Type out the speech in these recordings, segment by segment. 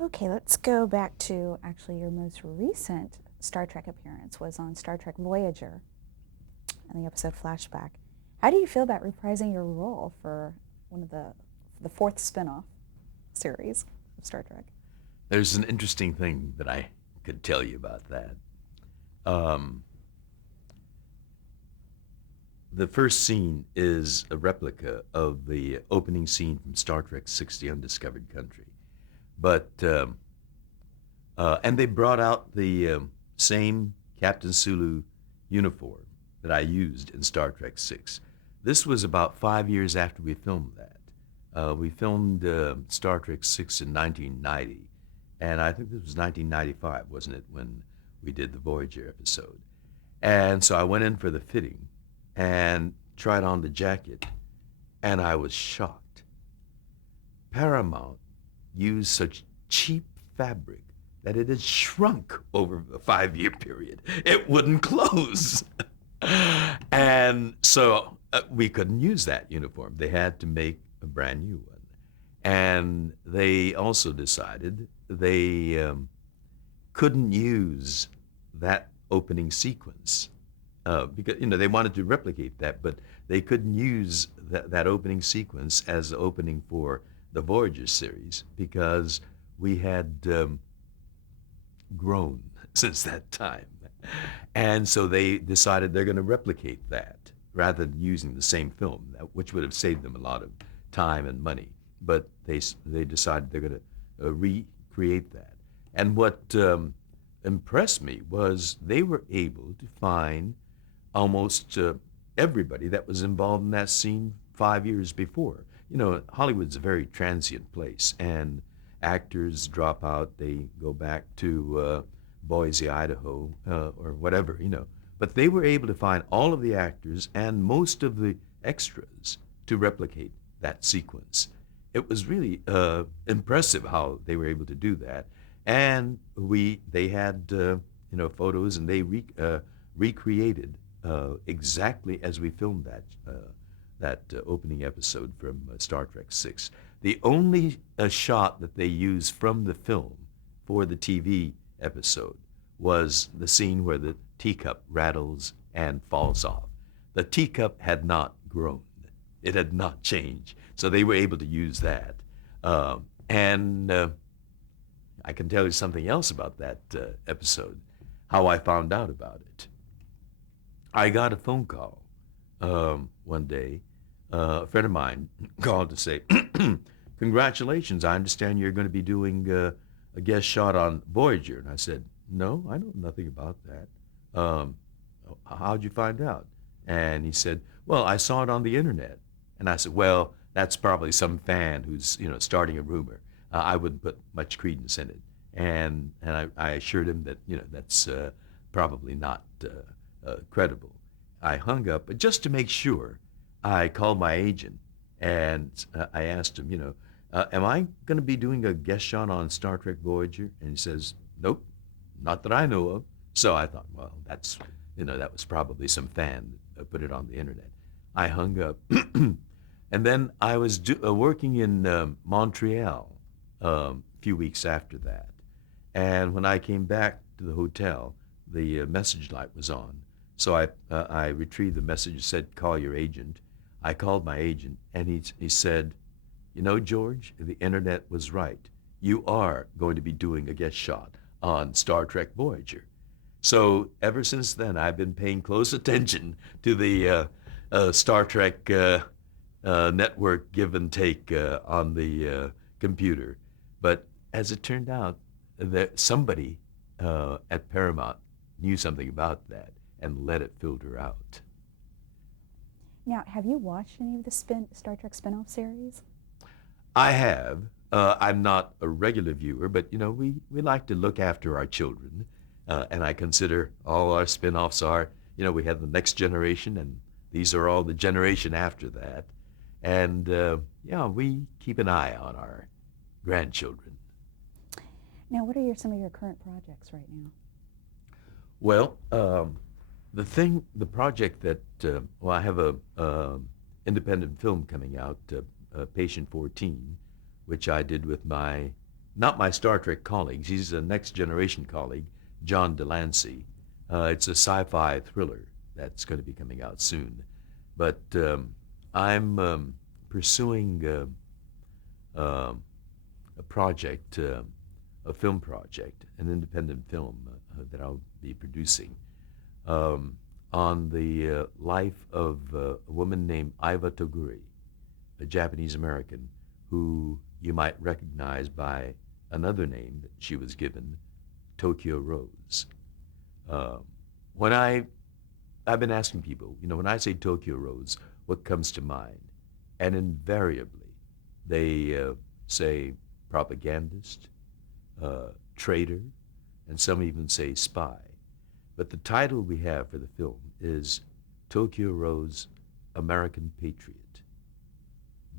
Okay, let's go back to actually your most recent Star Trek appearance was on Star Trek Voyager in the episode Flashback. How do you feel about reprising your role for one of the fourth spin-off series of Star Trek? There's an interesting thing that I could tell you about that. Um, the first scene is a replica of the opening scene from Star Trek VI: The Undiscovered Country. And they brought out the same Captain Sulu uniform that I used in Star Trek VI. This was about 5 years after we filmed that. We filmed Star Trek VI in 1990, and I think this was 1995, wasn't it, when we did the Voyager episode? And so I went in for the fitting and tried on the jacket, and I was shocked. Paramount used such cheap fabric that it had shrunk over a 5 year period. It wouldn't close. And so we couldn't use that uniform. They had to make a brand new one. And they also decided they couldn't use that opening sequence because they wanted to replicate that, but they couldn't use that opening sequence as the opening for the Voyager series because we had grown since that time. And so they decided they're going to replicate that rather than using the same film, which would have saved them a lot of time and money. But they decided they're going to recreate that. And what impressed me was they were able to find almost everybody that was involved in that scene 5 years before. Hollywood's a very transient place, and actors drop out, they go back to Boise, Idaho, or whatever. But they were able to find all of the actors and most of the extras to replicate that sequence. It was really impressive how they were able to do that. And they had photos, and they recreated exactly as we filmed that opening episode from Star Trek VI. The only shot that they used from the film for the TV episode was the scene where the teacup rattles and falls off. The teacup had not grown. It had not changed. So they were able to use that. And I can tell you something else about that episode, how I found out about it. I got a phone call one day. A friend of mine called to say, congratulations, I understand you're going to be doing a guest shot on Voyager. And I said, no, I know nothing about that. How'd you find out? And he said, well, I saw it on the internet. And I said, well, that's probably some fan who's starting a rumor. I wouldn't put much credence in it. And I assured him that that's probably not credible. I hung up, but just to make sure, I called my agent and I asked him, am I going to be doing a guest shot on Star Trek Voyager? And he says, nope, not that I know of. So I thought, well, that was probably some fan that put it on the internet. I hung up. And then I was working in Montreal a few weeks after that. And when I came back to the hotel, the message light was on. So I retrieved the message that said, call your agent. I called my agent, and he said, George, the internet was right. You are going to be doing a guest shot on Star Trek Voyager. So ever since then, I've been paying close attention to the Star Trek network give and take on the computer. But as it turned out, that somebody at Paramount knew something about that and let it filter out. Now, have you watched any of the Star Trek spin-off series? I have. I'm not a regular viewer, but we like to look after our children, and I consider all our spin-offs are, we have the next generation, and these are all the generation after that, and we keep an eye on our grandchildren. Now, what are some of your current projects right now? Well, the project that, I have a independent film coming out, Patient 14, which I did with not my Star Trek colleagues, he's a next generation colleague, John Delancey. It's a sci-fi thriller that's going to be coming out soon. But I'm pursuing um a project, a film project, an independent film that I'll be producing um, on the life of a woman named Iva Toguri, a Japanese American who you might recognize by another name that she was given, Tokyo Rose. Um, when I've been asking people, when I say Tokyo Rose, what comes to mind? And invariably, they say propagandist, traitor, and some even say spy. But the title we have for the film is Tokyo Rose, American Patriot.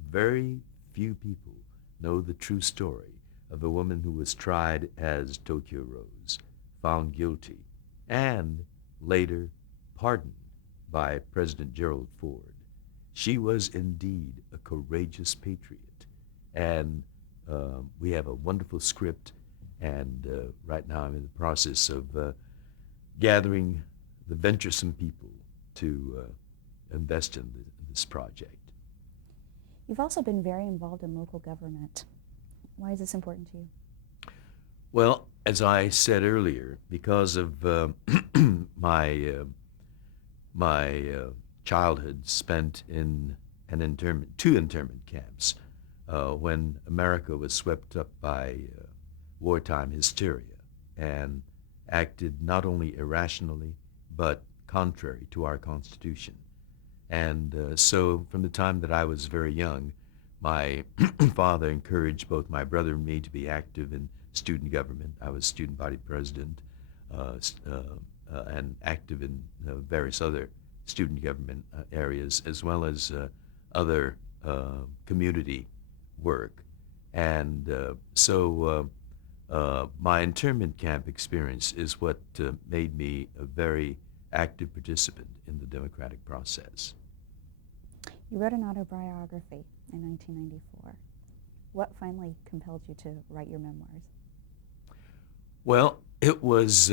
Very few people know the true story of a woman who was tried as Tokyo Rose, found guilty, and later pardoned by President Gerald Ford. She was indeed a courageous patriot. And we have a wonderful script, and right now I'm in the process of gathering the venturesome people to invest in this project. You've also been very involved in local government. Why is this important to you? Well, as I said earlier, because of my childhood spent in two internment camps, when America was swept up by wartime hysteria and acted not only irrationally but contrary to our Constitution. And so from the time that I was very young, my father encouraged both my brother and me to be active in student government. I was student body president and active in various other student government areas, as well as other community work. And my internment camp experience is what made me a very active participant in the democratic process. You wrote an autobiography in 1994. What finally compelled you to write your memoirs? Well, it was,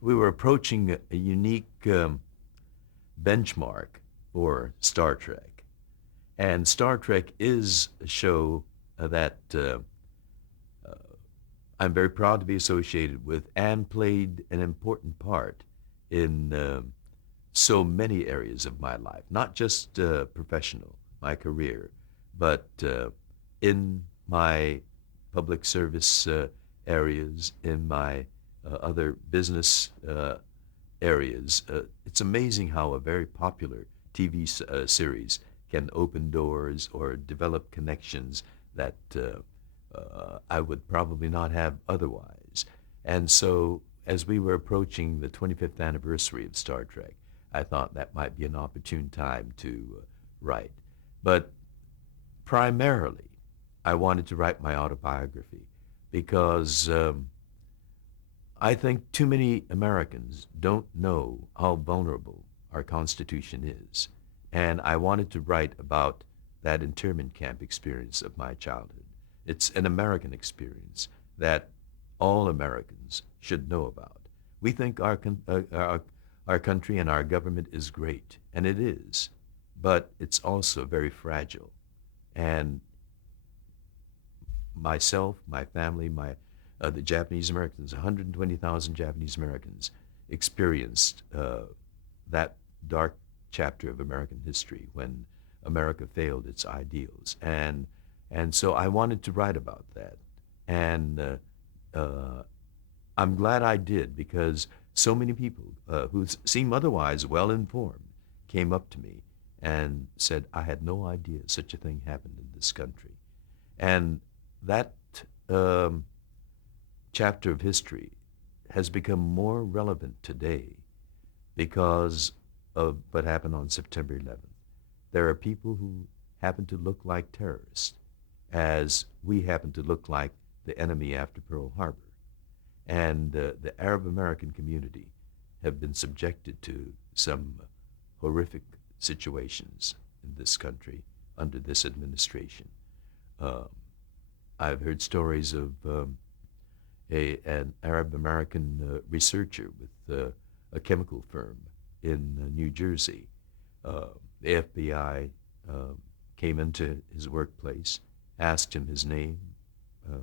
we were approaching a unique benchmark for Star Trek. And Star Trek is a show that I'm very proud to be associated with and played an important part in so many areas of my life, not just professional, my career, but in my public service areas, in my other business areas. It's amazing how a very popular TV series can open doors or develop connections that I would probably not have otherwise. And so, as we were approaching the 25th anniversary of Star Trek, I thought that might be an opportune time to write. But primarily, I wanted to write my autobiography because I think too many Americans don't know how vulnerable our Constitution is. And I wanted to write about that internment camp experience of my childhood. It's an American experience that all Americans should know about. We think our country and our government is great, and it is, but it's also very fragile. And myself, my family, the Japanese Americans, 120,000 Japanese Americans experienced that dark chapter of American history when America failed its ideals. And so I wanted to write about that. And I'm glad I did, because so many people who seem otherwise well informed came up to me and said, I had no idea such a thing happened in this country. And that chapter of history has become more relevant today because of what happened on September 11th. There are people who happen to look like terrorists, as we happen to look like the enemy after Pearl Harbor. And the Arab American community have been subjected to some horrific situations in this country under this administration. I've heard stories of an Arab American researcher with a chemical firm in New Jersey. Uh, the FBI came into his workplace, asked him his name, uh,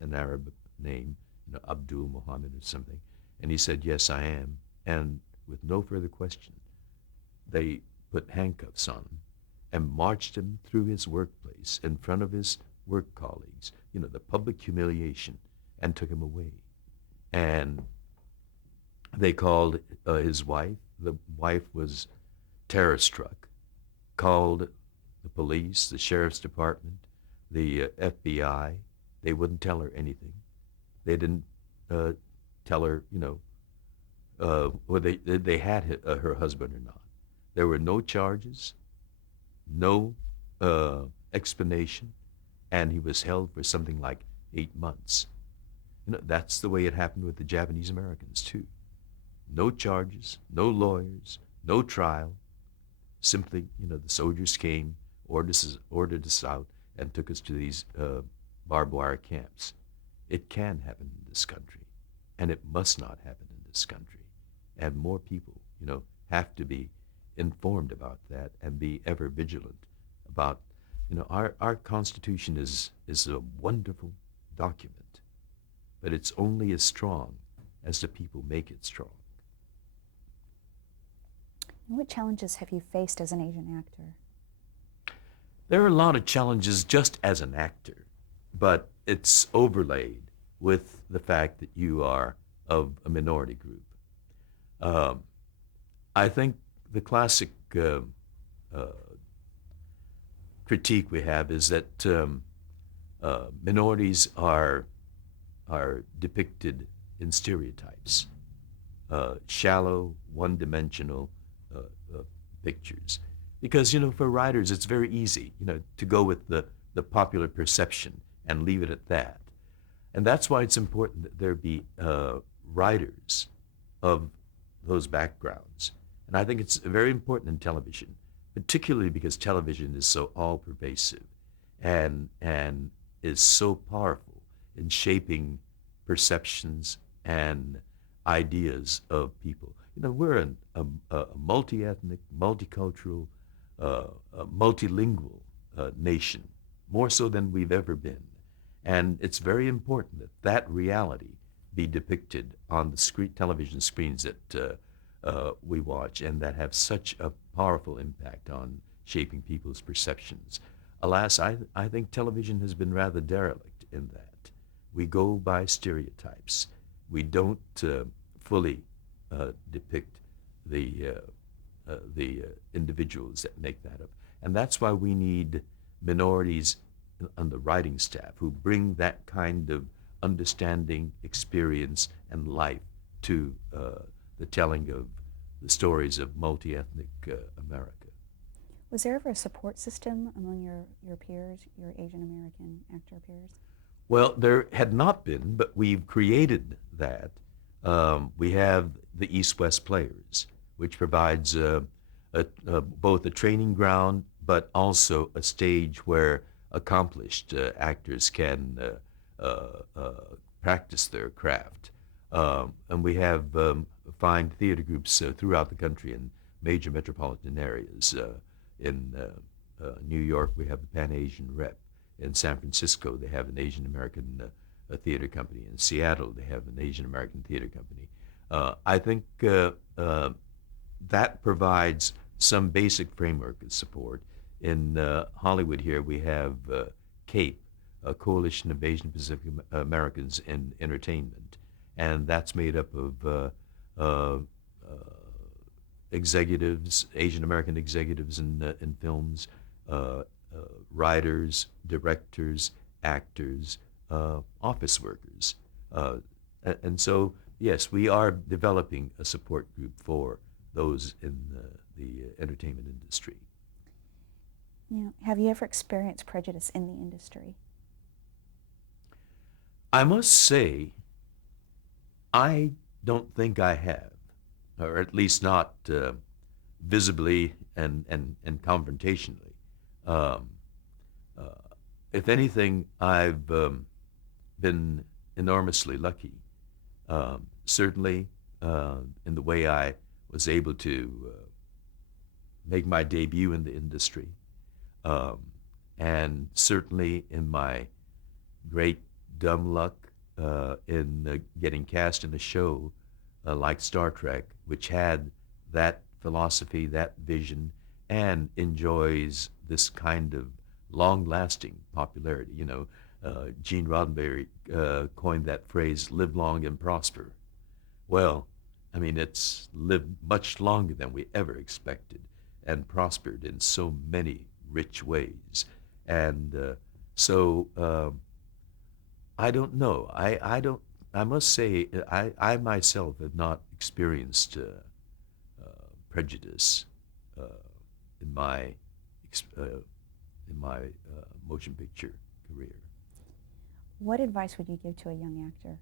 an Arab name, Abdul Muhammad or something, and he said, "Yes, I am." And with no further question, they put handcuffs on him and marched him through his workplace in front of his work colleagues, the public humiliation, and took him away. And they called his wife. The wife was terror struck, called the police, the sheriff's department, the FBI. They wouldn't tell her anything. They didn't tell her, whether they had her husband or not. There were no charges, no explanation, and he was held for something like 8 months. That's the way it happened with the Japanese Americans too. No charges, no lawyers, no trial. Simply, the soldiers came, ordered us out, and took us to these barbed wire camps. It can happen in this country, and it must not happen in this country. And more people, have to be informed about that and be ever vigilant about, our Constitution is a wonderful document, but it's only as strong as the people make it strong. And what challenges have you faced as an Asian actor? There are a lot of challenges just as an actor, but it's overlaid with the fact that you are of a minority group. Um, I think the classic uh, critique we have is that minorities are depicted in stereotypes, shallow, one-dimensional uh, uh, pictures. Because for writers, it's very easy, to go with the popular perception and leave it at that. And that's why it's important that there be writers of those backgrounds. And I think it's very important in television, particularly because television is so all-pervasive and is so powerful in shaping perceptions and ideas of people. We're a multi-ethnic, multicultural, a multilingual nation, more so than we've ever been. And it's very important that that reality be depicted on the television screens that we watch and that have such a powerful impact on shaping people's perceptions. Alas, I think television has been rather derelict in that. We go by stereotypes. We don't fully depict the individuals that make that up. And that's why we need minorities on the writing staff who bring that kind of understanding, experience, and life to the telling of the stories of multi-ethnic America. Was there ever a support system among your peers, your Asian American actor peers? Well, there had not been, but we've created that. We have the East-West Players, which provides both a training ground, but also a stage where accomplished actors can practice their craft. And we have fine theater groups throughout the country in major metropolitan areas. In New York, we have the Pan Asian Rep. In San Francisco, they have an Asian American theater company. In Seattle, they have an Asian American theater company. I think that provides some basic framework of support. In Hollywood here, we have CAPE, a Coalition of Asian Pacific Americans in Entertainment, and that's made up of executives, Asian American executives in films, writers, directors, actors, office workers. And so, yes, we are developing a support group for those in the entertainment industry. Have you ever experienced prejudice in the industry? I must say, I don't think I have, or at least not visibly and confrontationally. Um, uh, if anything, I've been enormously lucky. Certainly, in the way I was able to make my debut in the industry, um, and certainly in my great dumb luck in getting cast in a show like Star Trek, which had that philosophy, that vision, and enjoys this kind of long-lasting popularity. Gene Roddenberry coined that phrase, live long and prosper. Well, I mean, it's lived much longer than we ever expected and prospered in so many rich ways. And so I don't know. I don't. I must say, I myself have not experienced prejudice uh, in my motion picture career. What advice would you give to a young actor?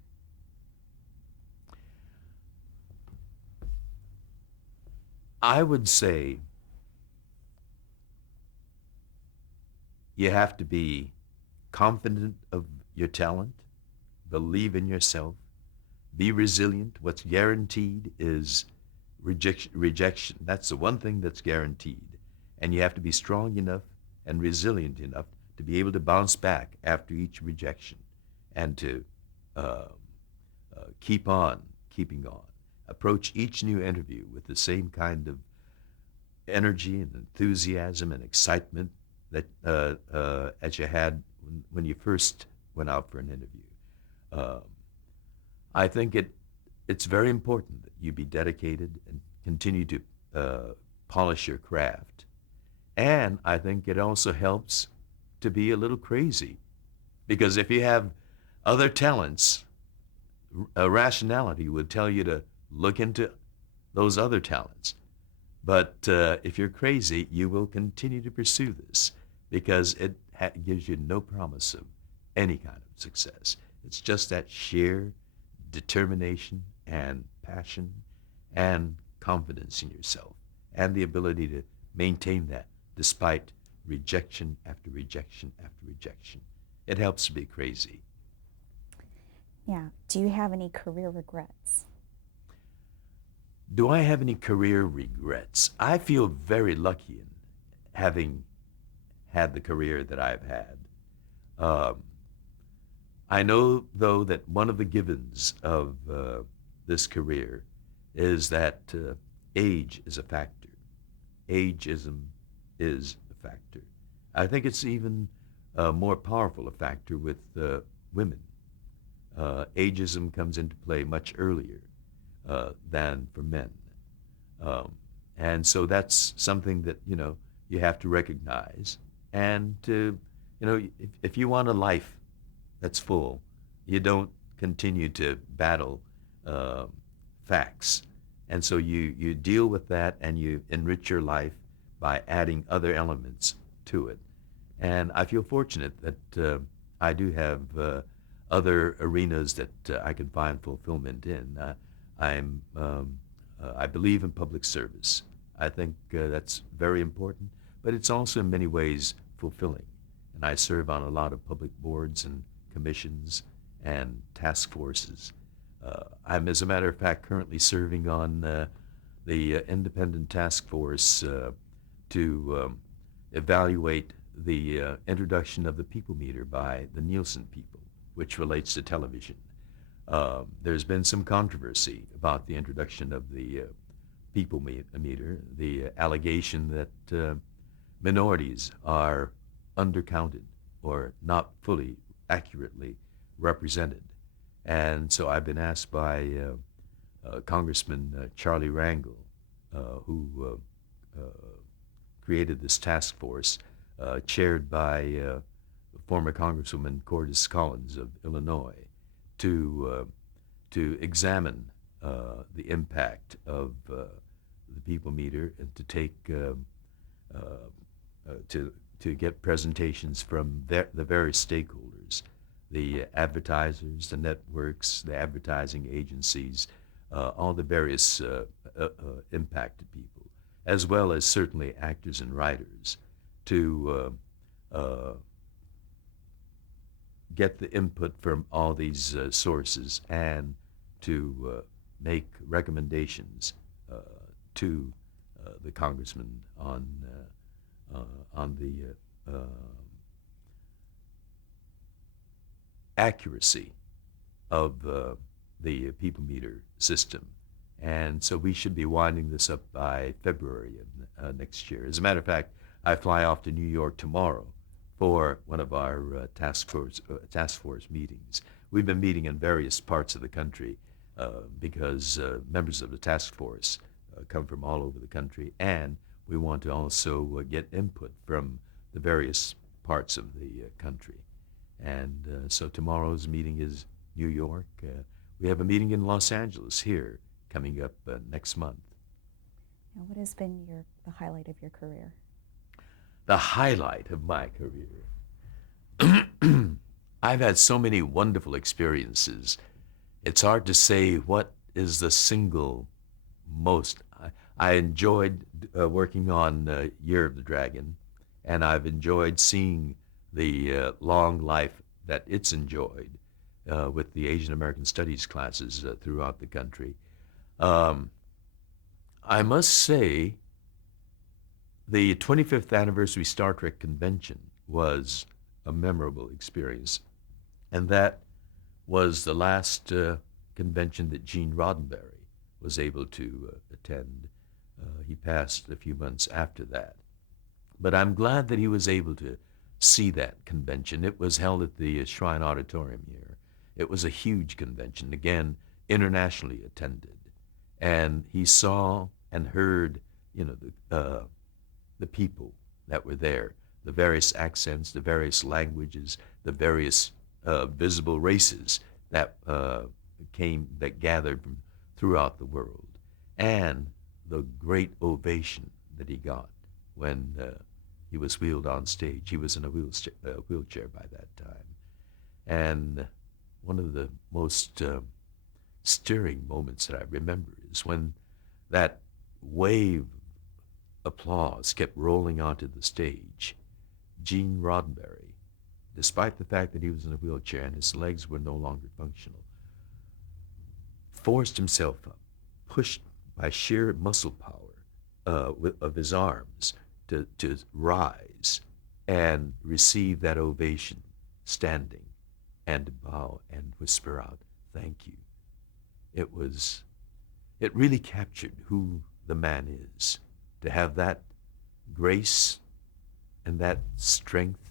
I would say you have to be confident of your talent, believe in yourself, be resilient. What's guaranteed is rejection. That's the one thing that's guaranteed. And you have to be strong enough and resilient enough to be able to bounce back after each rejection and to uh, keep on keeping on. Approach each new interview with the same kind of energy and enthusiasm and excitement that as you had when you first went out for an interview. Um, I think it's very important that you be dedicated and continue to polish your craft. And I think it also helps to be a little crazy because if you have other talents, rationality would tell you to look into those other talents. But if you're crazy, you will continue to pursue this because it gives you no promise of any kind of success. It's just that sheer determination and passion and confidence in yourself and the ability to maintain that despite rejection after rejection after rejection. It helps to be crazy. Yeah. Do you have any career regrets? Do I have any career regrets? I feel very lucky in having had the career that I've had. Um, I know, though, that one of the givens of this career is that age is a factor. Ageism is a factor. I think it's even more powerful a factor with women. Ageism comes into play much earlier than for men. Um, and so that's something that, you have to recognize. And if you want a life that's full, you don't continue to battle uh, facts. And so you deal with that and you enrich your life by adding other elements to it. And I feel fortunate that I do have other arenas that I can find fulfillment in. I believe in public service. I think that's very important, but it's also in many ways fulfilling. And I serve on a lot of public boards and commissions and task forces. I'm, as a matter of fact, currently serving on the independent task force to evaluate the introduction of the people meter by the Nielsen people, which relates to television. There's been some controversy about the introduction of the people meter, the allegation that minorities are undercounted or not fully accurately represented. And so I've been asked by Congressman Charlie Rangel, who created this task force, chaired by former Congresswoman Cordis Collins of Illinois, to examine the impact of the people meter and to take to get presentations from the various stakeholders, the advertisers, the networks, the advertising agencies, all the various impacted people, as well as certainly actors and writers, to get the input from all these sources and to make recommendations uh, to the congressman on the accuracy of the people meter system. And so we should be winding this up by February of next year. As a matter of fact, I fly off to New York tomorrow for one of our task force meetings. We've been meeting in various parts of the country because members of the task force come from all over the country, and we want to also get input from the various parts of the country. And so tomorrow's meeting is New York. We have a meeting in Los Angeles here coming up next month. Now, what has been the highlight of your career? The highlight of my career. I've had so many wonderful experiences. It's hard to say what is the single most. I enjoyed working on Year of the Dragon, and I've enjoyed seeing the long life that it's enjoyed with the Asian American Studies classes throughout the country. Um, I must say, the 25th anniversary Star Trek convention was a memorable experience, and that was the last convention that Gene Roddenberry was able to attend. He passed a few months after that. But I'm glad that he was able to see that convention. It was held at the Shrine Auditorium here. It was a huge convention, again, internationally attended. And he saw and heard, the people that were there, the various accents, the various languages, the various visible races that that gathered from throughout the world, and the great ovation that he got when he was wheeled on stage. He was in a wheelchair by that time. And one of the most stirring moments that I remember is when that wave of applause kept rolling onto the stage. Gene Roddenberry, despite the fact that he was in a wheelchair and his legs were no longer functional, forced himself up, pushed by sheer muscle power of his arms to rise and receive that ovation standing and to bow and whisper out, "Thank you." It really captured who the man is, to have that grace and that strength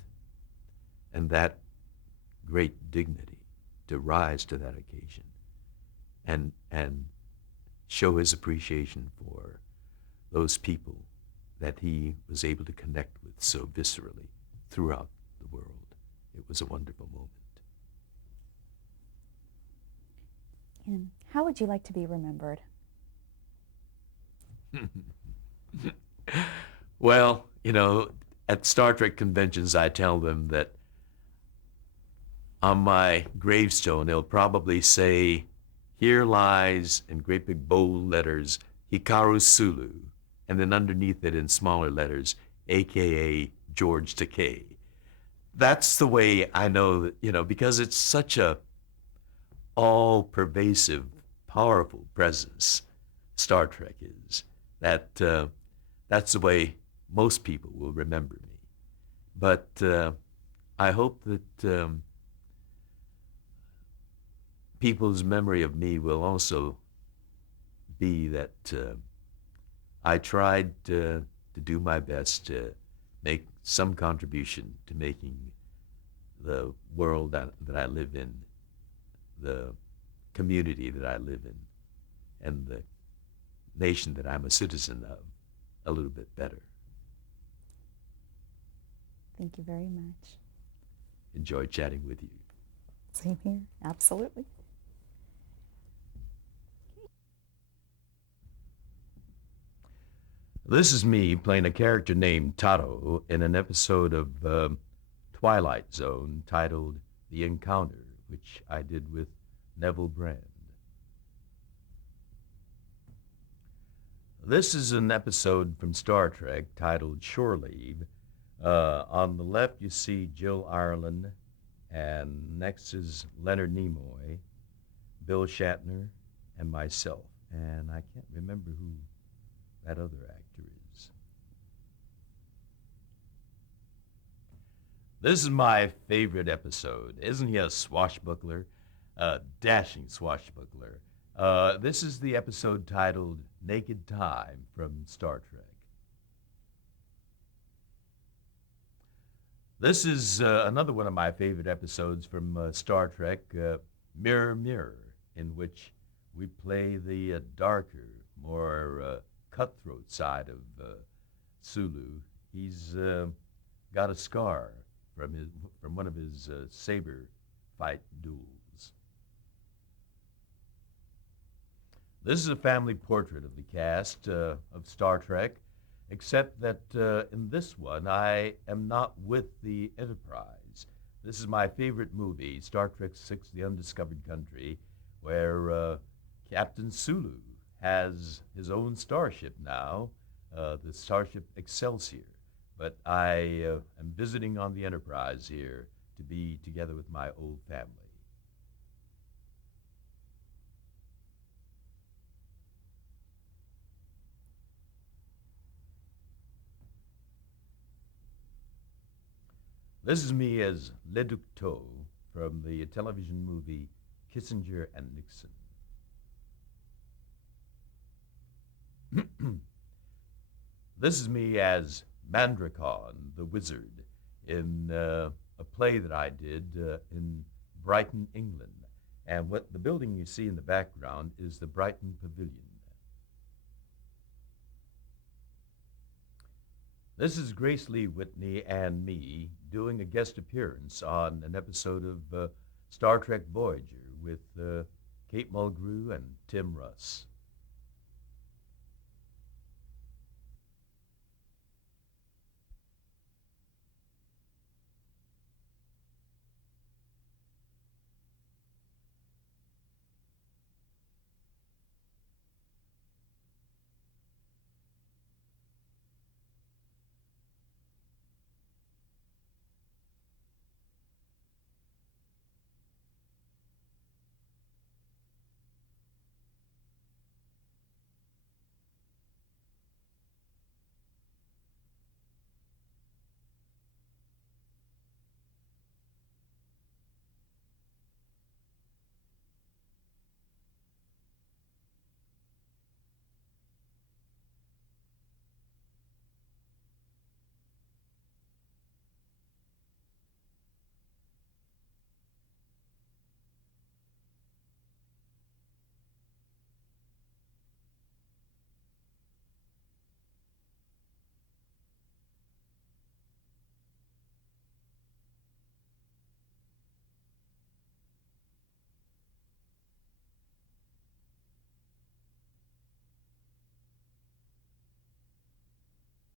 and that great dignity to rise to that occasion and show his appreciation for those people that he was able to connect with so viscerally throughout the world. It was a wonderful moment. And how would you like to be remembered? Well, at Star Trek conventions, I tell them that on my gravestone, they'll probably say, "Here lies," in great big bold letters, "Hikaru Sulu," and then underneath it in smaller letters, AKA George Takei. That's the way I know that, because it's such a all-pervasive, powerful presence, Star Trek is, that that's the way most people will remember me. But I hope that people's memory of me will also be that I tried to do my best to make some contribution to making the world that I live in, the community that I live in, and the nation that I'm a citizen of a little bit better. Thank you very much. Enjoy chatting with you. Same here. Absolutely. This is me playing a character named Taro in an episode of Twilight Zone titled The Encounter, which I did with Neville Brand. This is an episode from Star Trek titled Shore Leave. On the left, you see Jill Ireland And next is Leonard Nimoy, Bill Shatner, and myself. And I can't remember who that other actor is. This is my favorite episode. Isn't he a swashbuckler? A dashing swashbuckler. This is the episode titled Naked Time from Star Trek. This is another one of my favorite episodes from Star Trek, Mirror Mirror, in which we play the darker, more cutthroat side of Sulu. He's got a scar from one of his saber fight duels. This is a family portrait of the cast of Star Trek, except that in this one I am not with the Enterprise. This is my favorite movie, Star Trek VI: The Undiscovered Country, where Captain Sulu has his own starship now, the starship Excelsior. But I am visiting on the Enterprise here to be together with my old family. This is me as Le Ducteau from the television movie Kissinger and Nixon. This is me as Mandragon, the wizard, in a play that I did in Brighton, England. And what the building you see in the background is the Brighton Pavilion. This is Grace Lee Whitney and me doing a guest appearance on an episode of Star Trek Voyager with Kate Mulgrew and Tim Russ.